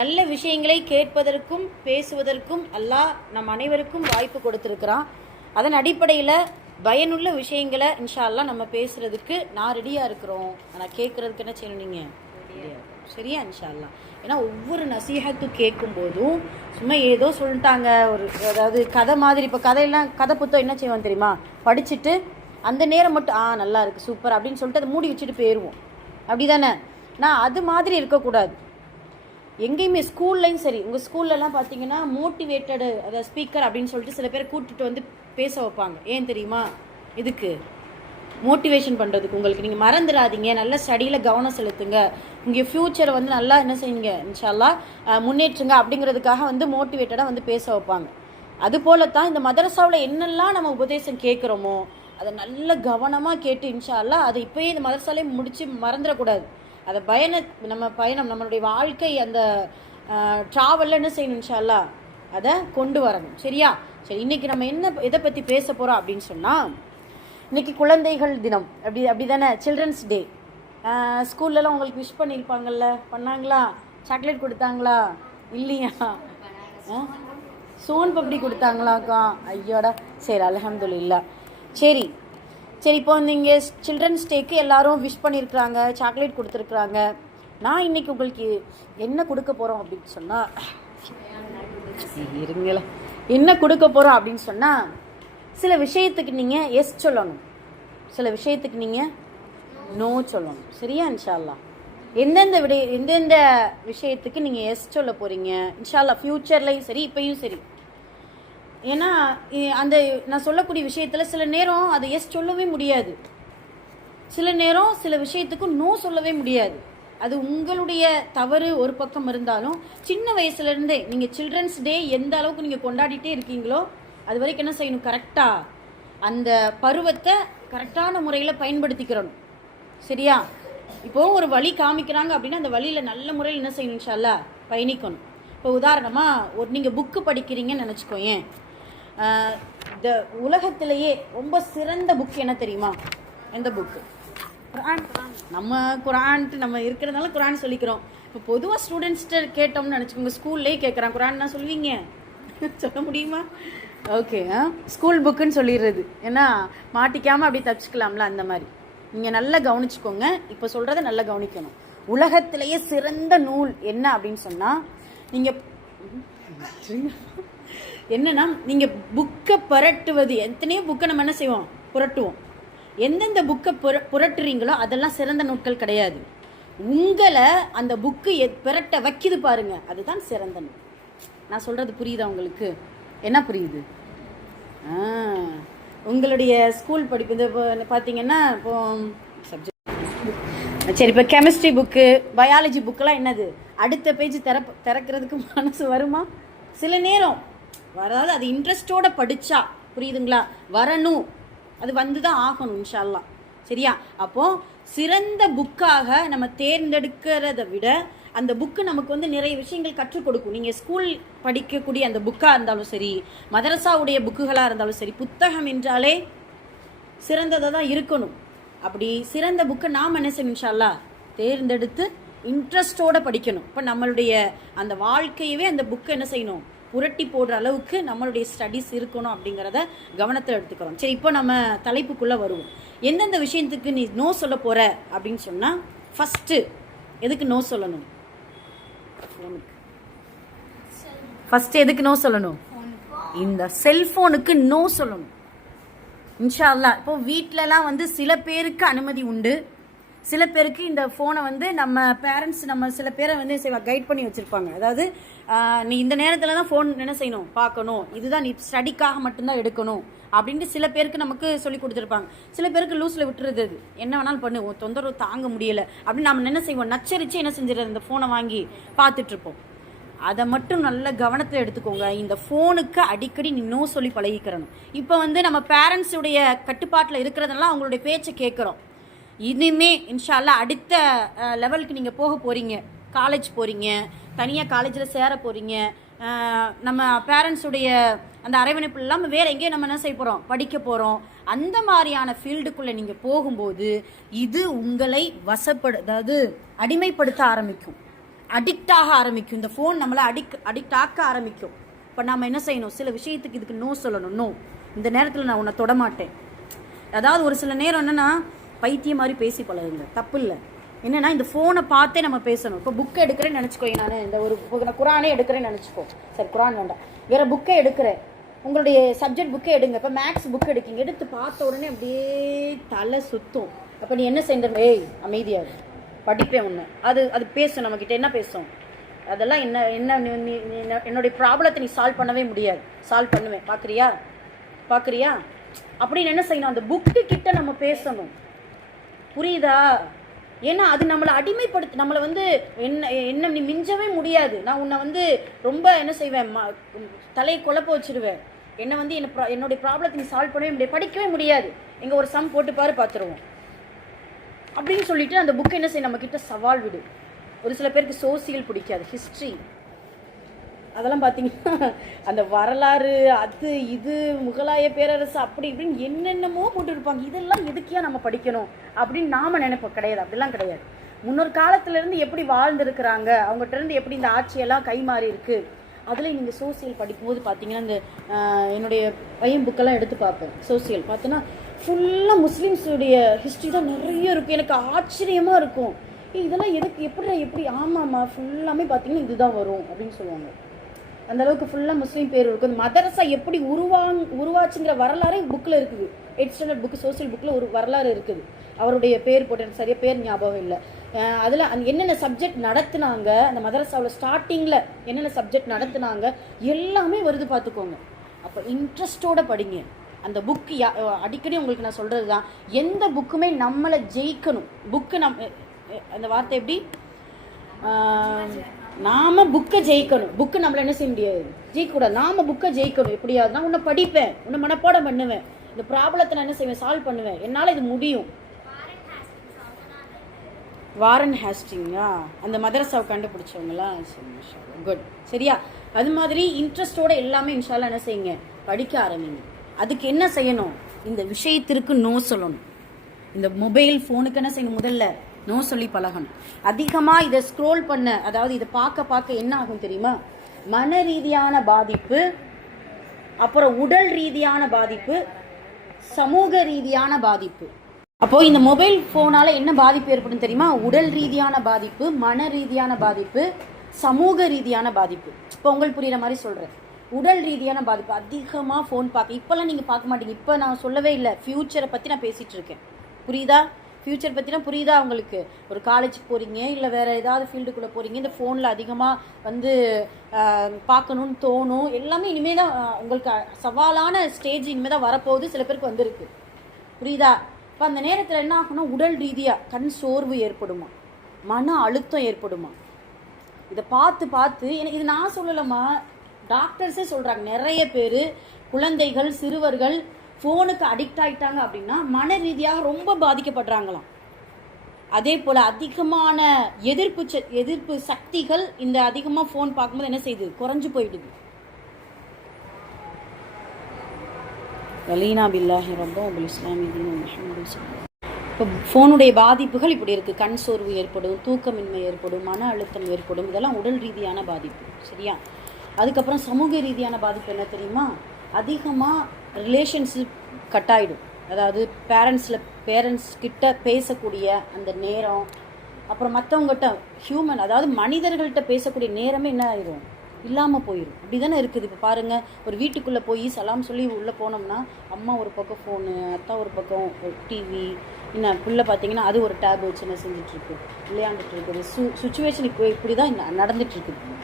நல்ல விஷயங்களை கேட்பதற்கும் பேசுவதற்கும் அல்லாஹ் நம் அனைவருக்கும் வாய்ப்பு கொடுத்துருக்குறான். அதன் அடிப்படையில் பயனுள்ள விஷயங்களை இன்ஷா அல்லாஹ் நம்ம பேசுறதுக்கு நான் ரெடியாக இருக்கிறோம். ஆனால் கேட்குறதுக்கு என்ன செய்யணும் நீங்கள்? சரியா இன்ஷா அல்லாஹ். ஏன்னா ஒவ்வொரு நசீஹத்து கேட்கும் போதும் சும்மா ஏதோ சொல்லிட்டாங்க ஒரு அதாவது கதை மாதிரி. இப்போ கதை புத்தகம் என்ன செய்வோம் தெரியுமா? படிச்சுட்டு அந்த நேரம் மட்டும் நல்லா இருக்குது சூப்பர் அப்படின்னு சொல்லிட்டு அதை மூடி வச்சுட்டு போயிடுவோம். அப்படி தானே? நான் அது மாதிரி இருக்கக்கூடாது. எங்கேயுமே ஸ்கூல்லையும் சரி, உங்கள் ஸ்கூல்லலாம் பார்த்தீங்கன்னா மோட்டிவேட்டடு அதாவது ஸ்பீக்கர் அப்படின்னு சொல்லிட்டு சில பேர் கூப்பிட்டுட்டு வந்து பேச வைப்பாங்க. ஏன் தெரியுமா? இதுக்கு மோட்டிவேஷன் பண்ணுறதுக்கு. உங்களுக்கு நீங்கள் மறந்துடாதீங்க, நல்ல ஸ்டடியில் கவனம் செலுத்துங்க, உங்கள் ஃப்யூச்சரை வந்து நல்லா என்ன செய்யுங்க இன்ஷா அல்லாஹ் முன்னேற்றுங்க அப்படிங்கிறதுக்காக வந்து மோட்டிவேட்டடாக வந்து பேச வைப்பாங்க. அதுபோல தான் இந்த மதரசாவில் என்னெல்லாம் நம்ம உபதேசம் கேட்குறோமோ அதை நல்ல கவனமாக கேட்டு இன்ஷா அல்லாஹ் அதை இப்போயே இந்த மதரசாலே முடித்து மறந்துடக்கூடாது. அதை நம்மளுடைய வாழ்க்கை அந்த ட்ராவலில் என்ன செய்யணும் இன்ஷா அல்லாஹ் அதை கொண்டு வரணும். சரியா? சரி, இன்றைக்கி நம்ம எதை பற்றி பேச போகிறோம் அப்படின்னு சொன்னால், இன்றைக்கி குழந்தைகள் தினம். அப்படி தானே? Children's day. ஸ்கூல்லலாம் உங்களுக்கு விஷ் பண்ணியிருப்பாங்கல்ல, பண்ணாங்களா? சாக்லேட் கொடுத்தாங்களா? இல்லையா? சோன் பப்படி கொடுத்தாங்களாக்கா? ஐயோடா. சரி, அல்ஹம்துலில்லாஹ். சரி, இப்போ நீங்கள் சில்ட்ரன்ஸ் டேக்கு எல்லாரும் விஷ் பண்ணியிருக்கிறாங்க, சாக்லேட் கொடுத்துருக்குறாங்க. நான் இன்றைக்கி உங்களுக்கு என்ன கொடுக்க போகிறோம் அப்படின்னு சொன்னால், இருங்களா, என்ன கொடுக்க போகிறோம் அப்படின்னு சொன்னால், சில விஷயத்துக்கு நீங்கள் எஸ் சொல்லணும், சில விஷயத்துக்கு நீங்கள் நோ சொல்லணும். சரியா இன்ஷா அல்லாஹ்? எந்தெந்த விஷயத்துக்கு நீங்கள் எஸ் சொல்ல போகிறீங்க இன்ஷா அல்லாஹ் ஃப்யூச்சர்லையும் சரி இப்பயும் சரி. ஏன்னா அந்த நான் சொல்லக்கூடிய விஷயத்தில் சில நேரம் அது எஸ் சொல்லவே முடியாது, சில நேரம் சில விஷயத்துக்கு நோ சொல்லவே முடியாது. அது உங்களுடைய தவறு ஒரு பக்கம் இருந்தாலும், சின்ன வயசுலேருந்தே நீங்கள் சில்ட்ரன்ஸ் டே எந்த அளவுக்கு நீங்கள் கொண்டாடிட்டே இருக்கீங்களோ அது வரைக்கும் என்ன செய்யணும்? கரெக்டாக அந்த பருவத்தை கரெக்டான முறையில் பயன்படுத்திக்கிறணும். சரியா? இப்போது ஒரு வழி காமிக்கிறாங்க அப்படின்னா அந்த வழியில் நல்ல முறையில் என்ன செய்யணும் இன்ஷா அல்லாஹ் பயணிக்கணும். இப்போ உதாரணமாக நீங்கள் புக்கு படிக்கிறீங்கன்னு நினச்சிக்கோயேன். இந்த உலகத்திலேயே ரொம்ப சிறந்த புக் என்ன தெரியுமா? எந்த புக்கு? குரான். நம்ம குரான்ட்டு நம்ம இருக்கிறதுனால குரான் சொல்லிக்கிறோம். இப்போ பொதுவாக ஸ்டூடெண்ட்ஸ்கிட்ட கேட்டோம்னு நினச்சிக்கோங்க, ஸ்கூல்லேயே கேட்குறான் குரான் தான் சொல்லுவீங்க? சொல்ல முடியுமா? ஓகே, ஸ்கூல் புக்குன்னு சொல்லிடுறது. ஏன்னா மாட்டிக்காமல் அப்படி தப்பிச்சுக்கலாம்ல, அந்த மாதிரி. நீங்கள் நல்லா கவனிச்சுக்கோங்க, இப்போ சொல்கிறத நல்லா கவனிக்கணும். உலகத்திலேயே சிறந்த நூல் என்ன அப்படின்னு சொன்னால், நீங்கள் என்னன்னா நீங்கள் புக்கை புரட்டுவது. எத்தனையோ புக்கை நம்ம என்ன செய்வோம்? புரட்டுவோம். எந்தெந்த புக்கை புரட்டுறீங்களோ அதெல்லாம் சிறந்த நூட்கள் கிடையாது. உங்களை அந்த புக்கு புரட்ட வைக்கிது பாருங்க, அதுதான் சிறந்த நூல். நான் சொல்கிறது புரியுதா உங்களுக்கு? என்ன புரியுது? உங்களுடைய ஸ்கூல் படிப்பு இந்த பார்த்தீங்கன்னா இப்போ சப்ஜெக்ட் சரி, இப்போ கெமிஸ்ட்ரி புக்கு, பயாலஜி புக்கெலாம் என்னது? அடுத்த பேஜ் திறக்கிறதுக்கு மனசு வருமா? சில நேரம் வராது. அது இன்ட்ரெஸ்டோட படித்தா, புரியுதுங்களா? வரணும், அது வந்து தான் ஆகணும் இன்ஷா அல்லாஹ். சரியா? அப்போது சிறந்த புக்காக நம்ம தேர்ந்தெடுக்கிறத விட அந்த புக்கு நமக்கு வந்து நிறைய விஷயங்கள் கற்றுக் கொடுக்கும். நீங்கள் ஸ்கூல் படிக்கக்கூடிய அந்த புக்காக இருந்தாலும் சரி, மதரசாவுடைய புக்குகளாக இருந்தாலும் சரி, புத்தகம் என்றாலே சிறந்ததாக தான் இருக்கணும். அப்படி சிறந்த புக்கை நாம் என்ன செய்யணும் இன்ஷா அல்லாஹ் தேர்ந்தெடுத்து இன்ட்ரெஸ்டோடு படிக்கணும். இப்போ நம்மளுடைய அந்த வாழ்க்கையவே அந்த புக்கை என்ன செய்யணும்? புரட்டி போடுற அளவுக்கு நம்மளுடைய ஸ்டடீஸ் இருக்கணும் அப்படிங்கிறத கவனத்தில் எடுத்துக்கிறோம். சரி, இப்போ நம்ம தலைப்புக்குள்ளே வருவோம். எந்தெந்த விஷயத்துக்கு நீ நோ சொல்ல போகிற அப்படின்னு சொன்னால், ஃபஸ்ட்டு எதுக்கு நோ சொல்லணும்? ஃபஸ்ட்டு எதுக்கு நோ சொல்லணும்? இந்த செல்ஃபோனுக்கு நோ சொல்லணும் இன்ஷா அல்லாஹ். இப்போ வீட்டிலலாம் வந்து சில பேருக்கு அனுமதி உண்டு, சில பேருக்கு இந்த ஃபோனை வந்து நம்ம பேரண்ட்ஸ் நம்ம சில பேரை வந்து கைட் பண்ணி வச்சுருப்பாங்க. அதாவது நீ இந்த நேரத்தில் தான் ஃபோன் என்ன செய்யணும், பார்க்கணும், இதுதான் நீ ஸ்டடிக்காக மட்டும்தான் எடுக்கணும் அப்படின்ட்டு சில பேருக்கு நமக்கு சொல்லி கொடுத்துருப்பாங்க. சில பேருக்கு லூஸில் விட்டுறது, என்ன வேணாலும் பண்ணு, தொந்தரவு தாங்க முடியலை அப்படின்னு நம்ம என்ன செய்வோம்? நச்சரித்து என்ன செஞ்சிடறது? இந்த ஃபோனை வாங்கி பார்த்துட்ருப்போம். அதை மட்டும் நல்ல கவனத்தில் எடுத்துக்கோங்க. இந்த ஃபோனுக்கு அடிக்கடி நீ நோ சொல்லி பழகிக்கிறணும். இப்போ வந்து நம்ம பேரண்ட்ஸுடைய கட்டுப்பாட்டில் இருக்கிறதெல்லாம் அவங்களுடைய பேச்சை கேட்குறோம். இனிமே இன்ஷா அல்லாஹ் அடுத்த லெவலுக்கு நீங்கள் போக போகிறீங்க, காலேஜ் போகிறீங்க, தனியாக காலேஜில் சேர போகிறீங்க. நம்ம பேரண்ட்ஸுடைய அந்த அரவணைப்பு இல்லாமல் வேறு எங்கேயும் நம்ம என்ன செய்ய போகிறோம்? படிக்க போகிறோம். அந்த மாதிரியான ஃபீல்டுக்குள்ளே நீங்கள் போகும்போது இது உங்களை அதாவது அடிமைப்படுத்த ஆரம்பிக்கும். அடிக்ட் ஆக ஆரம்பிக்கும். இந்த ஃபோன் நம்மளை அடிக்ட் ஆக்க ஆரம்பிக்கும். இப்போ நம்ம என்ன செய்யணும்? சில விஷயத்துக்கு இதுக்கு நோ சொல்லணும். நோ, இந்த நேரத்தில் நான் உன்னை தொடமாட்டேன். அதாவது ஒரு சில நேரம் என்னென்னா பைத்தியம் மாதிரி பேசி பழகுங்க, தப்பு இல்லை. என்னென்னா இந்த ஃபோனை பார்த்தே நம்ம பேசணும். இப்போ புக்கை எடுக்கிறேன்னு நினச்சிக்கோ, நான் இந்த ஒரு குரானே எடுக்கிறேன்னு நினச்சிக்கோ. சரி, குரான் வேண்டாம், வேறு புக்கை எடுக்கிறேன், உங்களுடைய சப்ஜெக்ட் புக்கை எடுங்க. இப்போ மேக்ஸ் புக் எடுக்கிங்க, எடுத்து பார்த்த உடனே அப்படியே தலை சுற்றும். அப்போ நீ என்ன செய்ய? ஏய் அமைதியாக படிப்பேன் ஒன்று. அது பேசும், நம்மக்கிட்ட என்ன பேசும்? அதெல்லாம் என்னுடைய ப்ராப்ளத்தை நீ சால்வ் பண்ணவே முடியாது. சால்வ் பண்ணுவேன், பார்க்குறியா அப்படின்னு என்ன செய்யணும்? அந்த புக்கு கிட்ட நம்ம பேசணும். புரியுதா? ஏன்னா அது நம்மளை அடிமைப்படுத்து, நம்மளை என்ன நீ மிஞ்சவே முடியாது. நான் உன்னை ரொம்ப என்ன செய்வேன், தலையை குழப்ப வச்சிருவேன். என்னுடைய ப்ராப்ளத்தை நீ சால்வ் பண்ணவே முடியாது, படிக்கவே முடியாது. எங்க ஒரு சம் போட்டு பார்த்துருவோம் அப்படின்னு சொல்லிட்டு அந்த புக்கு என்ன செய்ய நம்ம கிட்ட சவால் விடு. ஒரு சில பேருக்கு சோசியல் பிடிக்காது, ஹிஸ்ட்ரி அதெல்லாம் பார்த்தீங்கன்னா அந்த வரலாறு அது இது முகலாய பேரரசு அப்படி இப்படின்னு என்னென்னமோ போட்டு இருப்பாங்க. இதெல்லாம் எதுக்கியா நம்ம படிக்கணும் அப்படின்னு நாம நினைப்போம். கிடையாது, அப்படிலாம் கிடையாது. முன்னொரு காலத்திலேருந்து எப்படி வாழ்ந்துருக்குறாங்க, அவங்ககிட்ட இருந்து எப்படி இந்த ஆட்சியெல்லாம் கை மாறி இருக்கு. அதில் நீங்கள் சோசியல் படிக்கும்போது பார்த்தீங்கன்னா இந்த என்னுடைய பையன் புக்கெல்லாம் எடுத்து பார்ப்பேன். சோசியல் பார்த்தோன்னா ஃபுல்லாக முஸ்லீம்ஸுடைய ஹிஸ்ட்ரி தான் நிறைய இருக்கும். எனக்கு ஆச்சரியமாக இருக்கும். இதெல்லாம் எதுக்கு, எப்படி ஆமாம்மா ஃபுல்லாமே பார்த்தீங்கன்னா இதுதான் வரும் அப்படின்னு சொல்லுவாங்க. அந்த அளவுக்கு ஃபுல்லாக முஸ்லீம் பேர் இருக்கும். மதரசா எப்படி உருவாச்சுங்கிற வரலாறு புக்கில் இருக்குது. 8th ஸ்டாண்டர்ட் புக்கு சோசியல் புக்கில் ஒரு வரலாறு இருக்குது. அவருடைய பேர் போட்டு எனக்கு சரியாக பேர் ஞாபகம் இல்லை. அதில் என்னென்ன சப்ஜெக்ட் நடத்துனாங்க, அந்த மதரசாவில் ஸ்டார்டிங்கில் என்னென்ன சப்ஜெக்ட் நடத்துனாங்க எல்லாமே வருது, பார்த்துக்கோங்க. அப்போ இன்ட்ரெஸ்டோடு படிங்க அந்த புக்கு. அடிக்கடி உங்களுக்கு நான் சொல்கிறது தான், எந்த புக்குமே நம்மளை ஜெயிக்கணும். புக்கு அந்த வார்த்தை எப்படி, நாம புக்கை ஜெயிக்கணும். புக்கு நம்மள என்ன செய்ய முடியாது, ஜெயிக்கக்கூடாது. நாம புக்கை ஜெயிக்கணும். எப்படியாவது நான் உன்னை படிப்பேன், உன்னை மனப்பாடம் பண்ணுவேன், இந்த ப்ராப்ளத்தை நான் என்ன செய்வேன், சால்வ் பண்ணுவேன், என்னால் இது முடியும். வாரன் ஹேஸ்டிங்கா அந்த மதரசாவை கண்டுபிடிச்சவங்களா? குட், சரியா? அது மாதிரி இன்ட்ரெஸ்டோட எல்லாமே இன்ஷால்லா என்ன செய்யுங்க, படிக்க ஆரம்பிங்க. அதுக்கு என்ன செய்யணும்? இந்த விஷயத்திற்கு நோ சொல்லணும். இந்த மொபைல் ஃபோனுக்கு என்ன செய்யணும்? முதல்ல நோ சொல்லி பழகணும். அதிகமாக இதை ஸ்க்ரோல் பண்ண, அதாவது இதை பார்க்க என்ன ஆகும் தெரியுமா? மன ரீதியான பாதிப்பு, அப்புறம் உடல் ரீதியான பாதிப்பு, சமூக ரீதியான பாதிப்பு. அப்போ இந்த மொபைல் ஃபோனால என்ன பாதிப்பு ஏற்படும் தெரியுமா? உடல் ரீதியான பாதிப்பு, மன ரீதியான பாதிப்பு, சமூக ரீதியான பாதிப்பு. இப்போ உங்களுக்கு புரியுற மாதிரி சொல்கிறேன். உடல் ரீதியான பாதிப்பு, அதிகமாக ஃபோன் பார்க்க. இப்போல்லாம் நீங்கள் பார்க்க மாட்டீங்க. இப்போ நான் சொல்லவே இல்லை, ஃப்யூச்சரை பற்றி நான் பேசிகிட்டு இருக்கேன். புரியுதா? ஃப்யூச்சர் பற்றினா புரியுதா உங்களுக்கு? ஒரு காலேஜுக்கு போகிறீங்க, இல்லை வேறு ஏதாவது ஃபீல்டுக்குள்ளே போகிறீங்க, இந்த ஃபோனில் அதிகமாக பார்க்கணுன்னு தோணும். எல்லாமே இனிமேல் தான் உங்களுக்கு சவாலான ஸ்டேஜ் இனிமேல் தான் வரப்போகுது. சில பேருக்கு வந்திருக்கு. புரியுதா? இப்போ அந்த நேரத்தில் என்ன ஆகும்னா, உடல் ரீதியாக கண் சோர்வு ஏற்படுமா, மன அழுத்தம் ஏற்படுமா. இதை பார்த்து எனக்கு இது நான் சொல்லலாமா, டாக்டர்ஸே சொல்கிறாங்க. நிறைய பேர் குழந்தைகள், சிறுவர்கள் ஃபோனுக்கு அடிக்ட் ஆகிட்டாங்க அப்படின்னா மன ரீதியாக ரொம்ப பாதிக்கப்படுறாங்களாம். அதே போல் அதிகமான எதிர்ப்பு சக்திகள் இந்த அதிகமாக ஃபோன் பார்க்கும்போது என்ன செய்யுது, குறைஞ்சு போயிடுது. வலீனா பில்லாஹி ரப்பா வபில் இஸ்லாமி தீனன் முஹம்மது. இப்போ ஃபோனுடைய பாதிப்புகள் இப்படி இருக்குது. கண் சோர்வு ஏற்படும், தூக்கமின்மை ஏற்படும், மன அழுத்தம் ஏற்படும். இதெல்லாம் உடல் ரீதியான பாதிப்பு, சரியா? அதுக்கப்புறம் சமூக ரீதியான பாதிப்பு என்ன தெரியுமா? அதிகமாக ரிலேஷன்ஷிப் கட் ஆகிடும். அதாவது பேரண்ட்ஸ் கிட்ட பேசக்கூடிய அந்த நேரம், அப்புறம் மற்றவங்ககிட்ட ஹியூமன், அதாவது மனிதர்கள்ட்ட பேசக்கூடிய நேரமே என்ன ஆயிடும், இல்லாமல் போயிடும். அப்படி தானே இருக்குது. இப்போ பாருங்கள், ஒரு வீட்டுக்குள்ளே போய் சலாம் சொல்லி உள்ளே போனோம்னா அம்மா ஒரு பக்கம் ஃபோனு, அத்தா ஒரு பக்கம் டிவி, இன்னும் புள்ள பார்த்தீங்கன்னா அது ஒரு டேப் வச்சு என்ன செஞ்சிட்ருக்கு, விளையாண்டுட்டு இருக்குது. சுச்சுவேஷன் இப்போ இப்படி தான் நடந்துகிட்ருக்குது.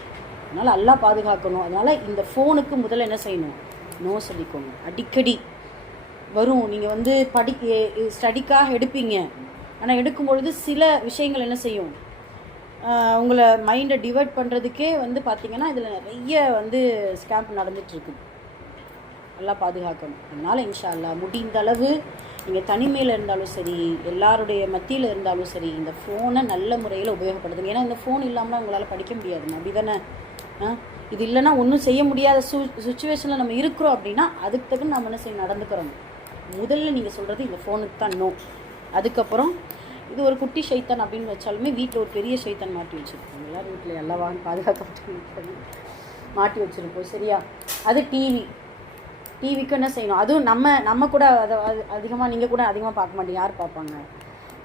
அதனால் எல்லாம் பாதுகாக்கணும். அதனால் இந்த ஃபோனுக்கு முதல்ல என்ன செய்யணும், நோ சொல்லிக்கோங்க. அடிக்கடி வரும். நீங்கள் ஸ்டடிக்காக எடுப்பீங்க, ஆனால் எடுக்கும்பொழுது சில விஷயங்கள் என்ன செய்யும், உங்களை மைண்டை டிவைட் பண்ணுறதுக்கே பார்த்தீங்கன்னா இதில் நிறைய ஸ்கேம் நடந்துகிட்ருக்குது. எல்லாம் பாதுகாக்கணும். அதனால் இன்ஷா அல்லாஹ் முடிந்த அளவு நீங்கள் தனிமையில் இருந்தாலும் சரி, எல்லாருடைய மத்தியில் இருந்தாலும் சரி, இந்த ஃபோனை நல்ல முறையில் உபயோகப்படுத்துங்க. ஏன்னா இந்த ஃபோன் இல்லாமல் உங்களால் படிக்க முடியாது. அப்படி தானே? இது இல்லைன்னா ஒன்றும் செய்ய முடியாத சுச்சுவேஷனில் நம்ம இருக்கிறோம் அப்படின்னா அதுக்கு தகுந்த நம்ம என்ன செய்ய நடந்துக்கிறோம். முதல்ல நீங்கள் சொல்கிறது இந்த ஃபோனுக்கு தான் நோ. அதுக்கப்புறம் இது ஒரு குட்டி ஷைத்தான் அப்படின்னு வச்சாலுமே வீட்டில் ஒரு பெரிய ஷைத்தான் மாட்டி வச்சுருப்போம். எல்லோரும் வீட்டில் எல்லாம் வாங்கி பாதுகாக்கப்பட்டு மாட்டி வச்சுருப்போம். சரியா? அது டிவிக்கு என்ன செய்யணும்? அதுவும் நம்ம கூட அதை அதிகமாக நீங்கள் கூட அதிகமாக பார்க்க மாட்டீங்க. யார் பார்ப்பாங்க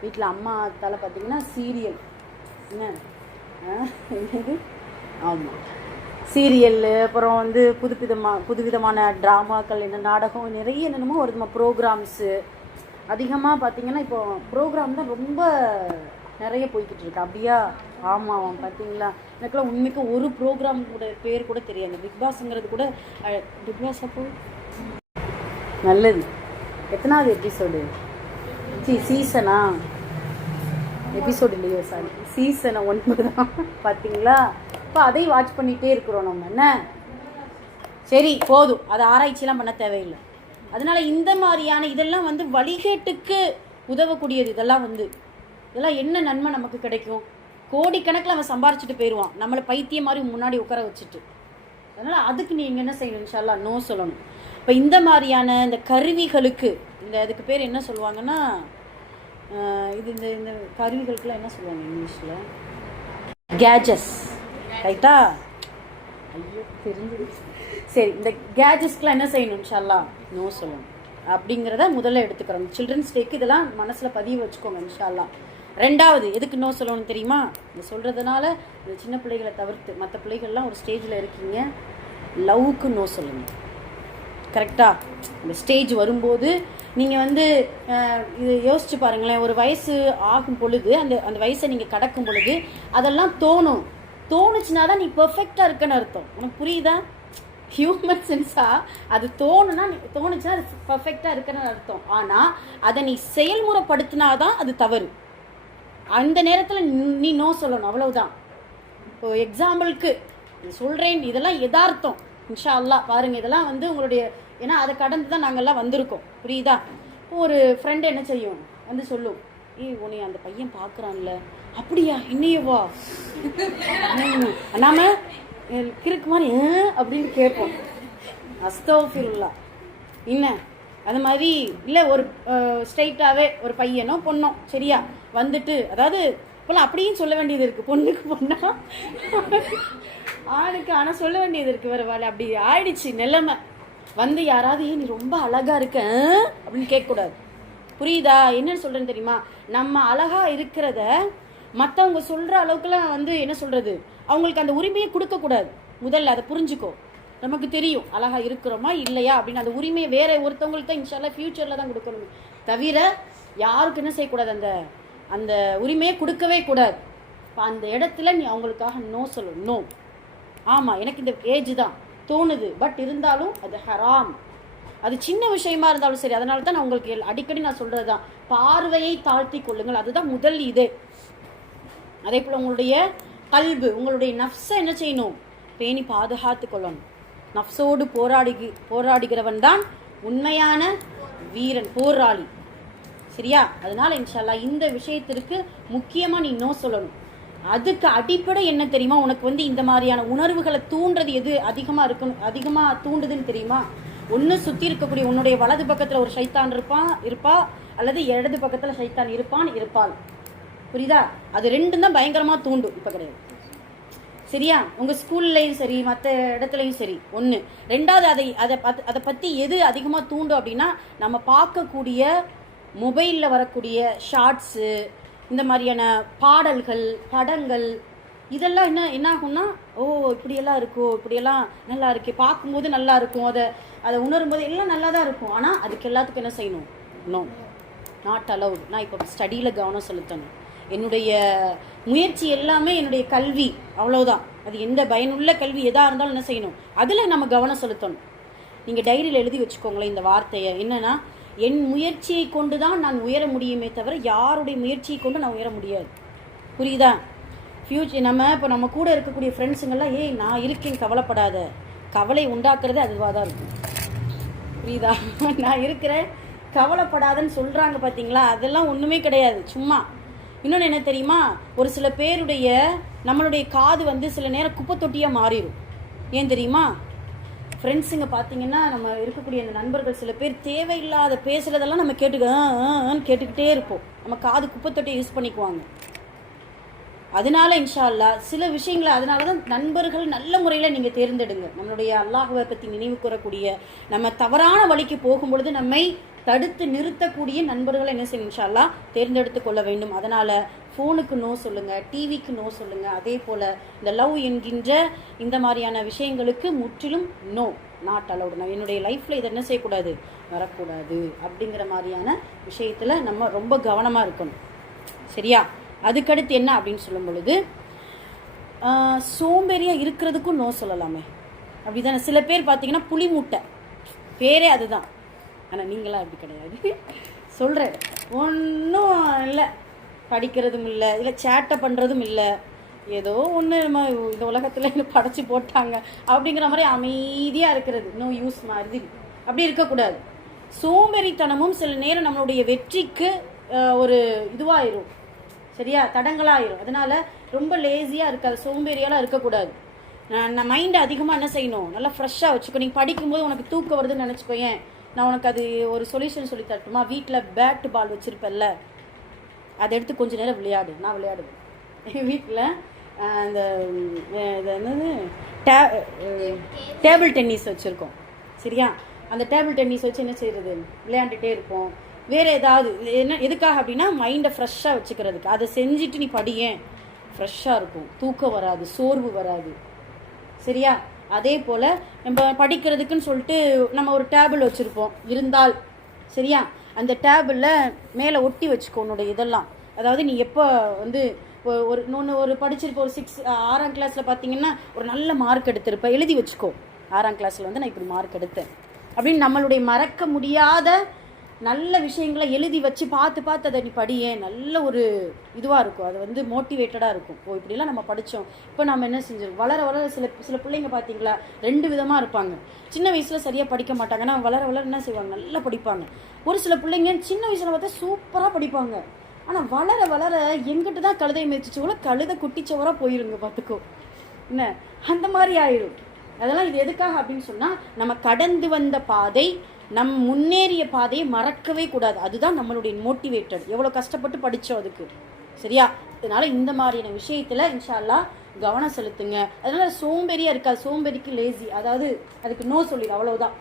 வீட்டில்? அம்மா தலை பார்த்தீங்கன்னா சீரியல். என்ன என்னது? ஆமாம், சீரியல். அப்புறம் வந்து புதுவிதமான ட்ராமாக்கள், என்ன நாடகம், நிறைய என்னென்னமோ ஒரு விதமாக ப்ரோக்ராம்ஸு. அதிகமாக பார்த்தீங்கன்னா இப்போ ப்ரோக்ராம் தான் ரொம்ப நிறைய போய்கிட்டு இருக்கு. அப்படியா? ஆமாம், பார்த்தீங்களா? எனக்குலாம் உண்மைக்கு ஒரு ப்ரோக்ராம் கூட பேர் கூட தெரியாது. பிக் பாஸ்ங்கிறது கூட பிக் பாஸ் அப்போ நல்லது. எத்தனாவது எபிசோடு? சீசனா? எபிசோடு இல்லையோ, சாரி, சீசனை 9 தான். பார்த்தீங்களா? இப்போ அதை வாட்ச் பண்ணிகிட்டே இருக்கிறோம் நம்ம. என்ன சரி, போதும், அதை ஆராய்ச்சிலாம் பண்ண தேவையில்லை. அதனால் இந்த மாதிரியான இதெல்லாம் வந்து வழிகேட்டுக்கு உதவக்கூடியது. இதெல்லாம் என்ன நன்மை நமக்கு கிடைக்கும்? கோடிக்கணக்கில் அவன் சம்பாரிச்சிட்டு போயிடுவான், நம்மளை பைத்தியம் மாதிரி முன்னாடி உட்கார வச்சுட்டு. அதனால் அதுக்கு நீங்கள் என்ன செய்யணும்? இன்ஷா அல்லாஹ் நோ சொல்லணும். இப்போ இந்த மாதிரியான இந்த கருவிகளுக்கு அதுக்கு பேர் என்ன சொல்லுவாங்கன்னா, இந்த கருவிகளுக்கெல்லாம் என்ன சொல்லுவாங்க இங்கிலீஷில்? கேஜஸ். ரைட்டா? ஐயோ தெரிஞ்சது. சரி, இந்த கேஜஸ்க்கெலாம் என்ன செய்யணும்? இன்ஷா அல்லாஹ் நோ சொல்லணும். அப்படிங்கிறத முதல்ல எடுத்துக்கிறோம். சில்ட்ரன்ஸ் டேக்கு இதெல்லாம் மனசில் பதிவு வச்சுக்கோங்க இன்ஷா அல்லாஹ். ரெண்டாவது எதுக்கு நோ சொல்லணும் தெரியுமா? இந்த சொல்கிறதுனால இந்த சின்ன பிள்ளைகளை தவிர்த்து மற்ற பிள்ளைகள்லாம் ஒரு ஸ்டேஜில் இருக்கீங்க, லவ்வுக்கு நோ சொல்லணும். கரெக்டாக? இந்த ஸ்டேஜ் வரும்போது நீங்கள் வந்து இது யோசிச்சு பாருங்களேன். ஒரு வயசு ஆகும் பொழுது அந்த வயசை நீங்கள் கடக்கும் பொழுது அதெல்லாம் தோணுச்சுன்னா தான் நீ பெர்ஃபெக்டாக இருக்குன்னு அர்த்தம். உனக்கு புரியுதா? ஹியூமன் சென்ஸாக அது தோணுச்சுன்னா அது பர்ஃபெக்டாக இருக்குன்னு அர்த்தம். ஆனால் அதை நீ செயல்முறைப்படுத்தினாதான் அது தவறு. அந்த நேரத்தில் நீ நோ சொல்லணும், அவ்வளவுதான். இப்போ எக்ஸாம்பிளுக்கு சொல்கிறேன், இதெல்லாம் யதார்த்தம். இன்ஷா அல்லாஹ் பாருங்கள், இதெல்லாம் வந்து உங்களுடைய, ஏன்னா அதை கடந்து தான் நாங்கள்லாம் வந்திருக்கோம். புரியுதா? இப்போ ஒரு ஃப்ரெண்டு என்ன செய்யும், வந்து சொல்லும், உன்னை அந்த பையன் பார்க்குறான்ல. அப்படியா? இன்னையவா? நாம கிறுக்கு மாதிரி அப்படின்னு கேட்போம். அஸ்தக்ஃபிருல்லாஹ். என்ன அது மாதிரி இல்லை, ஒரு ஸ்ட்ரைட்டாகவே ஒரு பையனோ பொண்ணோ சரியா வந்துட்டு, அதாவது இப்போலாம் அப்படியும் சொல்ல வேண்டியது இருக்குது. பொண்ணுக்கு பொண்ணா, ஆணுக்கு ஆனால் சொல்ல வேண்டியது இருக்குது. வேறு வேலை அப்படி ஆயிடுச்சு நிலைமை. வந்து யாராவது நீ ரொம்ப அழகாக இருக்க அப்படின்னு கேட்கக்கூடாது. புரியுதா? என்னன்னு சொல்கிறேன்னு தெரியுமா? நம்ம அழகாக இருக்கிறத மற்றவங்க சொல்கிற அளவுக்குலாம் வந்து என்ன சொல்கிறது, அவங்களுக்கு அந்த உரிமையை கொடுக்கக்கூடாது. முதல்ல அதை புரிஞ்சுக்கோ. நமக்கு தெரியும் அழகாக இருக்கிறோமா இல்லையா அப்படின்னு. அந்த உரிமையை வேற ஒருத்தவங்கள்ட்ட இன்ஷால்லா ஃப்யூச்சரில் தான் கொடுக்கணும். தவிர யாருக்கு என்ன செய்யக்கூடாது, அந்த உரிமையை கொடுக்கவே கூடாது. இப்போ அந்த இடத்துல நீ அவங்களுக்காக நோ சொல்லணும். நோ, ஆமாம் எனக்கு இந்த ஏஜ் தான் தோணுது, பட் இருந்தாலும் அது ஹராம். அது சின்ன விஷயமா இருந்தாலும் சரி. அதனால தான் நான் உங்களுக்கு அடிக்கடி நான் சொல்கிறது தான், பார்வையை தாழ்த்தி கொள்ளுங்கள். அதுதான் முதல் இது. அதே போல் உங்களுடைய கல்பு, உங்களுடைய நஃப்ஸை என்ன செய்யணும்? பேணி பாதுகாத்து கொள்ளணும். நஃப்ஸோடு போராடுகிறவன் தான் உண்மையான வீரன், போராளி. சரியா? அதனால இன்ஷா அல்லாஹ் இந்த விஷயத்திற்கு முக்கியமாக நீ நோ சொல்லணும். அதுக்கு அடிப்படை என்ன தெரியுமா? உனக்கு வந்து இந்த மாதிரியான உணர்வுகளை தூண்டுறது எது அதிகமாக தூண்டுதுன்னு தெரியுமா? ஒன்று சுற்றி இருக்கக்கூடிய உன்னுடைய வலது பக்கத்தில் ஒரு ஷைத்தான் இருப்பா, அல்லது இடது பக்கத்தில் ஷைத்தான் இருப்பாள். புரியுதா? அது ரெண்டும் தான் பயங்கரமாக தூண்டும். இப்போ கிடையாது. சரியா? உங்கள் ஸ்கூல்லையும் சரி, மற்ற இடத்துலையும் சரி. ஒன்று. ரெண்டாவது, அதை பற்றி எது அதிகமாக தூண்டும் அப்படின்னா, நம்ம பார்க்கக்கூடிய மொபைலில் வரக்கூடிய ஷார்ட்ஸு, இந்த மாதிரியான பாடல்கள், படங்கள், இதெல்லாம் என்ன ஆகும்னா, இப்படியெல்லாம் இருக்கோ, இப்படியெல்லாம் நல்லா இருக்கு, பார்க்கும்போது நல்லா இருக்கும், அதை உணரும்போது எல்லாம் நல்லா தான் இருக்கும். ஆனால் அதுக்கு எல்லாத்துக்கும் என்ன செய்யணும்? No, not allowed. நான் இப்போ ஸ்டடியில் கவனம் செலுத்தணும். என்னுடைய முயற்சி எல்லாமே என்னுடைய கல்வி, அவ்வளோதான். அது எந்த பயனுள்ள கல்வி எதாக இருந்தாலும் என்ன செய்யணும்? அதில் நம்ம கவனம் செலுத்தணும். நீங்கள் டைரியில் எழுதி வச்சுக்கோங்களேன் இந்த வார்த்தையை. என்னன்னா, என் முயற்சியை கொண்டு தான் நான் உயர முடியுமே தவிர யாருடைய முயற்சியை கொண்டு நான் உயர முடியாது. புரியுதா? இப்போ நம்ம கூட இருக்கக்கூடிய ஃப்ரெண்ட்ஸுங்கெல்லாம் நான் இருக்கேன் கவலைப்படாத, கவலை உண்டாக்குறது அதுவாக தான் இருக்கும். புரியுதா? நான் இருக்கிறேன் கவலைப்படாதன்னு சொல்கிறாங்க பார்த்தீங்களா? அதெல்லாம் ஒன்றுமே கிடையாது, சும்மா. இன்னொன்று என்ன தெரியுமா? ஒரு சில பேருடைய நம்மளுடைய காது வந்து சில நேரம் குப்பை தொட்டியாக மாறிடும். ஏன் தெரியுமா? ஃப்ரெண்ட்ஸுங்க பார்த்தீங்கன்னா நம்ம இருக்கக்கூடிய அந்த நண்பர்கள் சில பேர் தேவையில்லாத பேசுகிறதெல்லாம் நம்ம கேட்டுக்கிட்டே இருப்போம். நம்ம காது குப்பைத்தொட்டி யூஸ் பண்ணிக்குவாங்க. அதனால இன்ஷா அல்லாஹ் சில விஷயங்களை அதனால தான் நண்பர்கள் நல்ல முறையில் நீங்கள் தேர்ந்தெடுங்க. நம்மளுடைய அல்லாஹுவை பற்றி நினைவு கூறக்கூடிய, நம்ம தவறான வழிக்கு போகும்பொழுது நம்மை தடுத்து நிறுத்தக்கூடிய நண்பர்களை என்ன செய்யணும் இன்ஷா அல்லாஹ் தேர்ந்தெடுத்து கொள்ள வேண்டும். அதனால் ஃபோனுக்கு நோ சொல்லுங்கள், டிவிக்கு நோ சொல்லுங்கள். அதே போல் இந்த லவ் என்கின்ற இந்த மாதிரியான விஷயங்களுக்கு முற்றிலும் நோ, நாட் அலவுட். நான் என்னுடைய லைஃப்பில் இதை என்ன செய்யக்கூடாது, வரக்கூடாது அப்படிங்கிற மாதிரியான விஷயத்தில் நம்ம ரொம்ப கவனமாக இருக்கணும். சரியா? அதுக்கடுத்து என்ன அப்படின்னு சொல்லும் பொழுது சோம்பேறியாக இருக்கிறதுக்கும் நோ சொல்லலாமே. அப்படி தானே? சில பேர் பார்த்தீங்கன்னா புளி மூட்டை பேரே அதுதான். ஆனால் நீங்களாம் அப்படி கிடையாது. சொல்கிறேன், ஒன்றும் இல்லை, படிக்கிறதும் இல்லை, இல்லை சேட்டை பண்ணுறதும் இல்லை, ஏதோ ஒன்று நம்ம இந்த உலகத்தில் படைச்சி போட்டாங்க அப்படிங்கிற மாதிரி அமைதியாக இருக்கிறது. நோ யூஸ் மாதிரி அப்படி இருக்கக்கூடாது. சோம்பேறித்தனமும் சில நேரம் நம்மளுடைய வெற்றிக்கு ஒரு இதுவாயிரும். சரியா? தடங்களாயிரும். அதனால் ரொம்ப லேசியாக இருக்காது, சோம்பேறியாலாம் இருக்கக்கூடாது. நான் மைண்டை அதிகமாக என்ன செய்யணும், நல்லா ஃப்ரெஷ்ஷாக வச்சுக்கோ. நீங்கள் படிக்கும்போது உனக்கு தூக்கம் வருதுன்னு நினச்சிக்கோயேன், நான் உனக்கு அது ஒரு சொல்யூஷன் சொல்லி தரட்டுமா? வீட்டில் பேட் பால் வச்சுருப்பேன்ல, அதை எடுத்து கொஞ்சம் நேரம் விளையாடு. நான் விளையாடுவேன். எங்கள் வீட்டில் இந்த என்னது டேபிள் டென்னிஸ் வச்சுருக்கோம். சரியா? அந்த டேபிள் டென்னிஸ் வச்சு என்ன செய்கிறது, விளையாண்டுட்டே இருப்போம். வேறு ஏதாவது என்ன எதுக்காக அப்படின்னா மைண்டை ஃப்ரெஷ்ஷாக வச்சுக்கிறதுக்கு. அதை செஞ்சுட்டு நீ படியேன், ஃப்ரெஷ்ஷாக இருக்கும், தூக்கம் வராது, சோர்வு வராது. சரியா? அதே போல் நம்ம படிக்கிறதுக்குன்னு சொல்லிட்டு நம்ம ஒரு டேபிள் வச்சுருப்போம் இருந்தால், சரியா, அந்த டேபிளில் மேலே ஒட்டி வச்சுக்கோ உன்னோட இதெல்லாம். அதாவது நீ எப்போ வந்து ஒரு படிச்சிருப்ப, ஒரு 6ஆம் கிளாஸில் பார்த்தீங்கன்னா ஒரு நல்ல மார்க் எடுத்திருப்ப, எழுதி வச்சுக்கோ. 6ஆம் கிளாஸில் வந்து நான் இப்படி மார்க் எடுத்தேன் அப்படின்னு நம்மளுடைய மறக்க முடியாத நல்ல விஷயங்களை எழுதி வச்சு பார்த்து அதை நீ படியேன், நல்ல ஒரு இதுவாக இருக்கும். அது வந்து மோட்டிவேட்டடாக இருக்கும். இப்படிலாம் நம்ம படித்தோம். இப்போ நம்ம என்ன செஞ்சோம், வளர சில பிள்ளைங்க பார்த்தீங்களா 2 விதமாக இருப்பாங்க. சின்ன வயசில் சரியாக படிக்க மாட்டாங்க, ஆனால் வளர என்ன செய்வாங்க, நல்லா படிப்பாங்க. ஒரு சில பிள்ளைங்க சின்ன வயசில் பார்த்தா சூப்பராக படிப்பாங்க, ஆனால் வளர எங்கிட்ட தான் கழுதை மிதிச்சோல கழுதை குட்டிச்சவராக போயிருங்க பார்த்துக்கோ. என்ன அந்த மாதிரி ஆயிரும். அதெல்லாம் இது எதுக்காக அப்படின்னு சொன்னால், நம்ம கடந்து வந்த பாதை, நம் முன்னேறிய பாதையை மறக்கவே கூடாது. அதுதான் நம்மளுடைய மோட்டிவேட்டட். எவ்வளோ கஷ்டப்பட்டு படித்தோம் அதுக்கு. சரியா? அதனால இந்த மாதிரியான விஷயத்தில் இன்ஷா அல்லாஹ் கவனம் செலுத்துங்க. அதனால சோம்பேறியாக இருக்காது. சோம்பேறிக்கு லேசி, அதாவது அதுக்கு நோ சொல்லிடு, அவ்வளோதான்.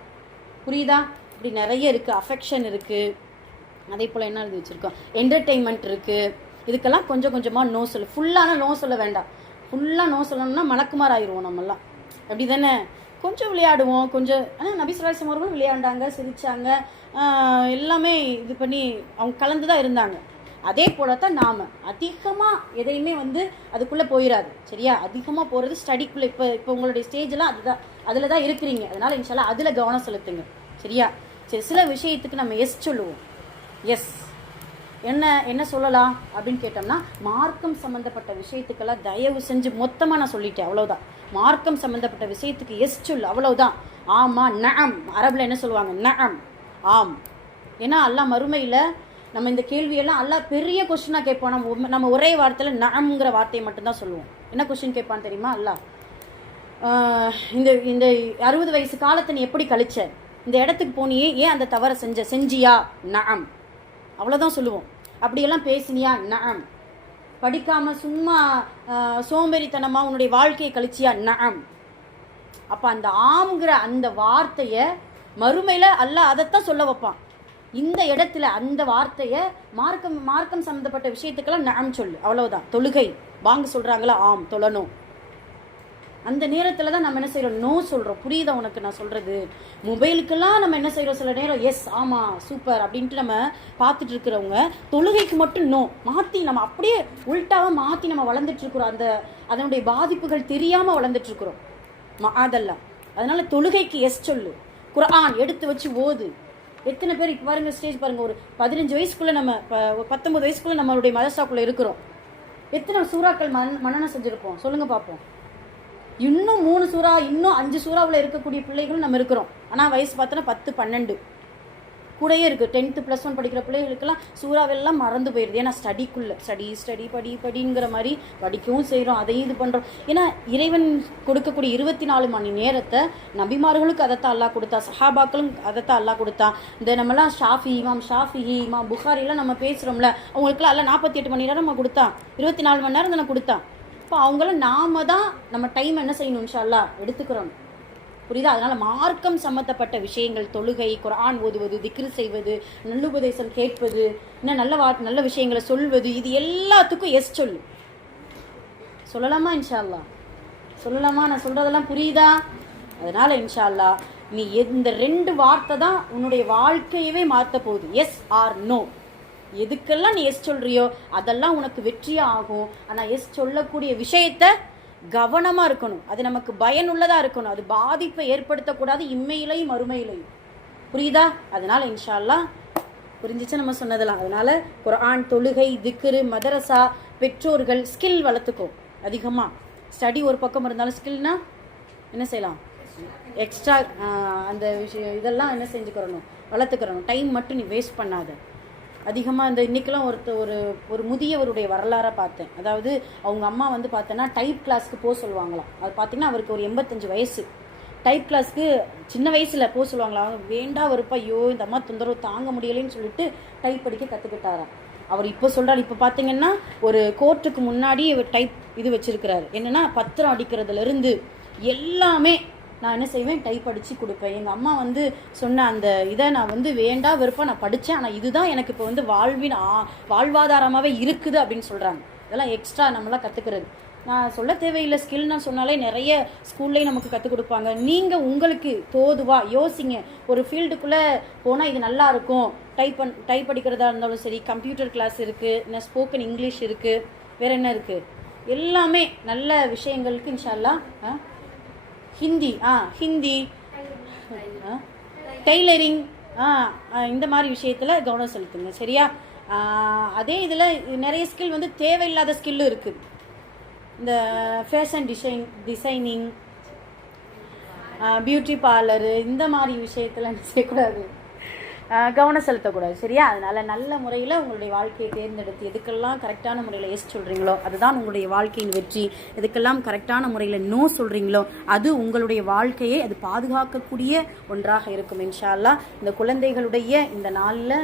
புரியுதா? இப்படி நிறைய இருக்குது. அஃபெக்ஷன் இருக்குது. அதே போல் என்ன எழுதி வச்சுருக்கோம், என்டர்டெயின்மெண்ட் இருக்குது. இதுக்கெல்லாம் கொஞ்சம் கொஞ்சமாக நோ சொல்லு. ஃபுல்லான நோ சொல்ல வேண்டாம். ஃபுல்லாக நோ சொல்லணும்னா மலக்குமார் ஆயிடுவோம் நம்மெல்லாம். அப்படி தானே? கொஞ்சம் விளையாடுவோம், கொஞ்சம். ஆனால் நபி ஸல்லல்லாஹு அலைஹி வஸல்லம் விளையாண்டாங்க, சிரித்தாங்க, எல்லாமே இது பண்ணி அவங்க கலந்து தான் இருந்தாங்க. அதே போல தான் நாம் அதிகமாக எதையுமே வந்து அதுக்குள்ளே போயிடாது. சரியா? அதிகமாக போகிறது ஸ்டடிக்குள்ளே. இப்போ உங்களுடைய ஸ்டேஜெலாம் அதில் தான் இருக்கிறீங்க. அதனால் இன்ஷால்லா அதில் கவனம் செலுத்துங்க. சரியா? சரி, சில விஷயத்துக்கு நம்ம எஸ் சொல்லுவோம். எஸ் என்ன சொல்லலாம் அப்படின்னு கேட்டோம்னா, மார்க்கம் சம்மந்தப்பட்ட விஷயத்துக்கெல்லாம் தயவு செஞ்சு மொத்தமாக நான் சொல்லிட்டேன், அவ்வளோதான். மார்க்கம் சம்மந்தப்பட்ட விஷயத்துக்கு எஸ் சொல்லு, அவ்வளோதான். ஆமாம், நஅம். அரபில் என்ன சொல்லுவாங்க, நஅம், ஆம். ஏன்னா அல்லாஹ் மறுமையில் நம்ம இந்த கேள்வியெல்லாம் அல்லாஹ் பெரிய கொஸ்டினாக கேட்போம். நம்ம ஒரே வார்த்தையில் நஅம்ங்கிற வார்த்தையை மட்டும்தான் சொல்லுவோம். என்ன கொஸ்டின் கேட்பான்னு தெரியுமா அல்லாஹ்? இந்த 60 வயசு காலத்தை நீ எப்படி கழிச்ச, இந்த இடத்துக்கு போனியே, ஏன் அந்த தவறை செஞ்சியா, நஅம், அவ்வளோதான் சொல்லுவோம். அப்படியெல்லாம் பேசினியா, நஅம். படிக்காமல் சும்மா சோம்பேறித்தனமாக உன்னுடைய வாழ்க்கையை கழிச்சியா, நஅம். அப்போ அந்த ஆம்ங்கிற அந்த வார்த்தையை மறுமையில் அல்லாஹ் அதைத்தான் சொல்ல வைப்பான். இந்த இடத்துல அந்த வார்த்தையை மார்க்கம் சம்மந்தப்பட்ட விஷயத்துக்கெல்லாம் நஅம் சொல்லு, அவ்வளவுதான். தொழுகை வாங்க சொல்கிறாங்களா, ஆம் தொழணும். அந்த நேரத்தில் தான் நம்ம என்ன செய்கிறோம், நோ சொல்கிறோம். புரியுதா உனக்கு நான் சொல்கிறது? மொபைலுக்கெல்லாம் நம்ம என்ன செய்கிறோம், சில நேரம் எஸ், ஆமாம், சூப்பர் அப்படின்ட்டு நம்ம பார்த்துட்டு இருக்கிறவங்க தொழுகைக்கு மட்டும் நோ மாற்றி, நம்ம அப்படியே உள்டாவாக மாற்றி நம்ம வளர்ந்துட்டுருக்குறோம். அதனுடைய பாதிப்புகள் தெரியாமல் வளர்ந்துட்டுருக்குறோம். அதெல்லாம். அதனால் தொழுகைக்கு எஸ் சொல்லு. குர்ஆன் எடுத்து வச்சு ஓது. எத்தனை பேர் இப்போ பாருங்கள், ஸ்டேஜ் பாருங்கள், ஒரு 15 வயசுக்குள்ளே நம்ம 19 வயசுக்குள்ளே நம்மளுடைய மதரசாக்குள்ளே இருக்கிறோம். எத்தனை சூறாக்கள் மனனம் செஞ்சுருப்போம் சொல்லுங்கள் பார்ப்போம். இன்னும் 3 சூறா, இன்னும் 5 சூறாவில் இருக்கக்கூடிய பிள்ளைகளும் நம்ம இருக்கிறோம். ஆனால் வயசு பார்த்தோன்னா 10, 12. கூடயே இருக்குது. 10th +1 படிக்கிற பிள்ளைகளுக்கெல்லாம் சூறாவெல்லாம் மறந்து போயிடுது. ஏன்னா ஸ்டடிக்குள்ளே ஸ்டடி படிங்கிற மாதிரி படிக்கவும் செய்கிறோம், அதையும் இது பண்ணுறோம். ஏன்னா இறைவன் கொடுக்கக்கூடிய 24 மணி நேரத்தை நபிமார்களுக்கு அதைத்தான் அல்லாஹ் கொடுத்தா, சஹாபாக்களும் அதைத்தான் அல்லாஹ் கொடுத்தா. இந்த நம்மலாம் ஷாஃபி இமாம் புகாரிலாம் நம்ம பேசுகிறோம்ல, அவங்களுக்குலாம் எல்லாம் 48 மணி நேரம் நம்ம கொடுத்தா, 24 மணி நேரம் தானே கொடுத்தா. இப்போ அவங்கள நாம தான் நம்ம டைம் என்ன செய்யணும் இன்ஷா அல்லாஹ் எடுத்துக்கிறோம். புரியுதா? அதனால் மார்க்கம் சம்மந்தப்பட்ட விஷயங்கள், தொழுகை, குர்ஆன் ஓதுவது, திக்ரு செய்வது, நல்லுபதேசம் கேட்பது, இன்னும் நல்ல விஷயங்களை சொல்வது, இது எல்லாத்துக்கும் எஸ் சொல்லலாமா இன்ஷா அல்லாஹ்? சொல்லலாமா? நான் சொல்கிறதெல்லாம் புரியுதா? அதனால் இன்ஷா அல்லாஹ் நீ இந்த 2 வார்த்தை தான் உன்னுடைய வாழ்க்கையவே மாற்ற போகுது. Yes or no. எதுக்கெல்லாம் நீ எஸ் சொல்கிறியோ அதெல்லாம் உனக்கு வெற்றியாக ஆகும். ஆனால் எஸ் சொல்லக்கூடிய விஷயத்த கவனமாக இருக்கணும், அது நமக்கு பயனுள்ளதாக இருக்கணும், அது பாதிப்பை ஏற்படுத்தக்கூடாது இம்மையிலையும் மறுமையிலையும். புரியுதா? அதனால் இன்ஷா அல்லாஹ் புரிஞ்சிச்சு நம்ம சொன்னதெல்லாம். அதனால் குர்ஆன், தொழுகை, திக்ரு, மதரசா, பெற்றோர்கள் ஸ்கில் வளர்த்துக்கோ அதிகமாக. ஸ்டடி ஒரு பக்கம் இருந்தாலும் ஸ்கில்னா என்ன செய்யலாம், எக்ஸ்ட்ரா அந்த விஷயம் இதெல்லாம் என்ன செஞ்சுக்கிறணும், வளர்த்துக்கிறணும். டைம் மட்டும் நீ வேஸ்ட் பண்ணாத அதிகமாக. இந்த இன்றைக்கெல்லாம் ஒரு முதியவருடைய வரலாறாக பார்த்தேன். அதாவது அவங்க அம்மா வந்து பார்த்தோன்னா டைப் கிளாஸ்க்கு போக சொல்லுவாங்களாம். அது பார்த்தீங்கன்னா அவருக்கு ஒரு 85 வயசு. டைப் கிளாஸ்க்கு சின்ன வயசில் போக சொல்லுவாங்களா. வேண்டா வருப்பா, ஐயோ இந்த அம்மா தொந்தரவு தாங்க முடியலைன்னு சொல்லிட்டு டைப் படிக்க கற்றுக்கிட்டாராம். அவர் இப்போ சொல்கிறார், இப்போ பார்த்தீங்கன்னா ஒரு கோர்ட்டுக்கு முன்னாடி இவர் டைப் இது வச்சுருக்கிறாரு. என்னென்னா பத்திரம் அடிக்கிறதுலேருந்து எல்லாமே நான் என்ன செய்வேன், டைப் அடித்து கொடுப்பேன். எங்கள் அம்மா வந்து சொன்ன அந்த இதை நான் வந்து வேண்டா வெறுப்பா நான் படித்தேன், ஆனால் இதுதான் எனக்கு இப்போ வந்து வாழ்வாதாரமாகவே இருக்குது அப்படின்னு சொல்கிறாங்க. இதெல்லாம் எக்ஸ்ட்ரா நம்மளாம் கற்றுக்கிறது. நான் சொல்ல தேவையில்லை, ஸ்கில்னா சொன்னாலே நிறைய ஸ்கூல்லேயும் நமக்கு கற்றுக் கொடுப்பாங்க. நீங்கள் உங்களுக்கு தோதுவாக யோசிங்க. ஒரு ஃபீல்டுக்குள்ளே போனால் இது நல்லா இருக்கும், டைப் அடிக்கிறதா இருந்தாலும் சரி, கம்ப்யூட்டர் கிளாஸ் இருக்குது, இன்னும் ஸ்போக்கன் இங்கிலீஷ் இருக்குது, வேறு என்ன இருக்குது, எல்லாமே நல்ல விஷயங்களுக்கு இன்ஷா அல்லாஹ். ஹிந்தி, டெய்லரிங், இந்த மாதிரி விஷயத்தில் கவனம் செலுத்துங்க. சரியா? அதே இதில் நிறைய ஸ்கில் வந்து தேவையில்லாத ஸ்கில்லும் இருக்குது. இந்த ஃபேஷன் டிசைனிங், பியூட்டி பார்லரு, இந்த மாதிரி விஷயத்தில் என்ன செய்யக்கூடாது, கவனம் செலுத்தக்கூடாது. சரியா? அதனால் நல்ல முறையில் உங்களுடைய வாழ்க்கையை தேர்ந்தெடுத்து எதுக்கெல்லாம் கரெக்டான முறையில் எஸ் சொல்கிறீங்களோ அதுதான் உங்களுடைய வாழ்க்கையின் வெற்றி. எதுக்கெல்லாம் கரெக்டான முறையில் நோ சொல்கிறீங்களோ அது உங்களுடைய வாழ்க்கையை அது பாதுகாக்கக்கூடிய ஒன்றாக இருக்கும் இன்ஷா அல்லாஹ். இந்த குழந்தைகளுடைய இந்த நாளில்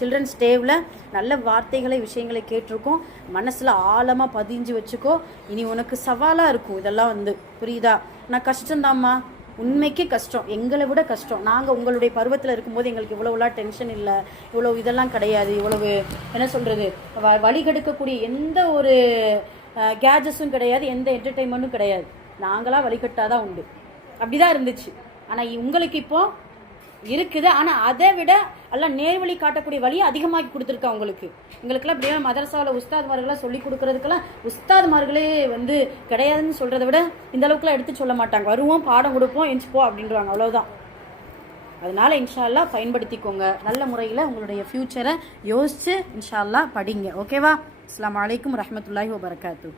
சில்ட்ரன்ஸ் டேவில் நல்ல வார்த்தைகளை விஷயங்களை கேட்டிருக்கோம், மனசில் ஆழமாக பதிஞ்சு வச்சுக்கோ. இனி உனக்கு சவாலாக இருக்கும் இதெல்லாம் வந்து. புரியுதா? நான் கஷ்டம்தாம்மா, உண்மைக்கே கஷ்டம், எங்களை விட கஷ்டம். நாங்கள் உங்களுடைய பருவத்தில் இருக்கும்போது எங்களுக்கு இவ்வளோலாம் டென்ஷன் இல்லை, இவ்வளோ இதெல்லாம் கிடையாது, இவ்வளவு என்ன சொல்கிறது வழிகெடுக்கக்கூடிய எந்த ஒரு கேஜஸும் கிடையாது, எந்த என்டர்டெயின்மெண்ட்டும் கிடையாது. நாங்களாம் வழிகட்டாதான் உண்டு. அப்படி தான் இருந்துச்சு. ஆனால் உங்களுக்கு இப்போது இருக்குது. ஆனால் அதை விட எல்லாம் நேர்வழி காட்டக்கூடிய வழியை அதிகமாக்கி கொடுத்துருக்கா உங்களுக்கு. எங்களுக்கெல்லாம் இப்படியே மதரசாவில் உஸ்தாத்மார்களாக சொல்லி கொடுக்கறதுக்கெல்லாம் உஸ்தாத்மார்களே வந்து கிடையாதுன்னு சொல்கிறத விட இந்த அளவுக்குலாம் எடுத்து சொல்ல மாட்டாங்க. வருவோம், பாடம் கொடுப்போம், எஞ்சிப்போ அப்படின்றாங்க, அவ்வளோதான். அதனால் இன்ஷா அல்லாஹ் பயன்படுத்திக்கோங்க. நல்ல முறையில் உங்களுடைய ஃப்யூச்சரை யோசித்து இன்ஷா அல்லாஹ் படிங்க. ஓகேவா? அஸ்ஸலாமு அலைக்கும் வரஹ்மத்துல்லாஹி வபரகாத்துஹு.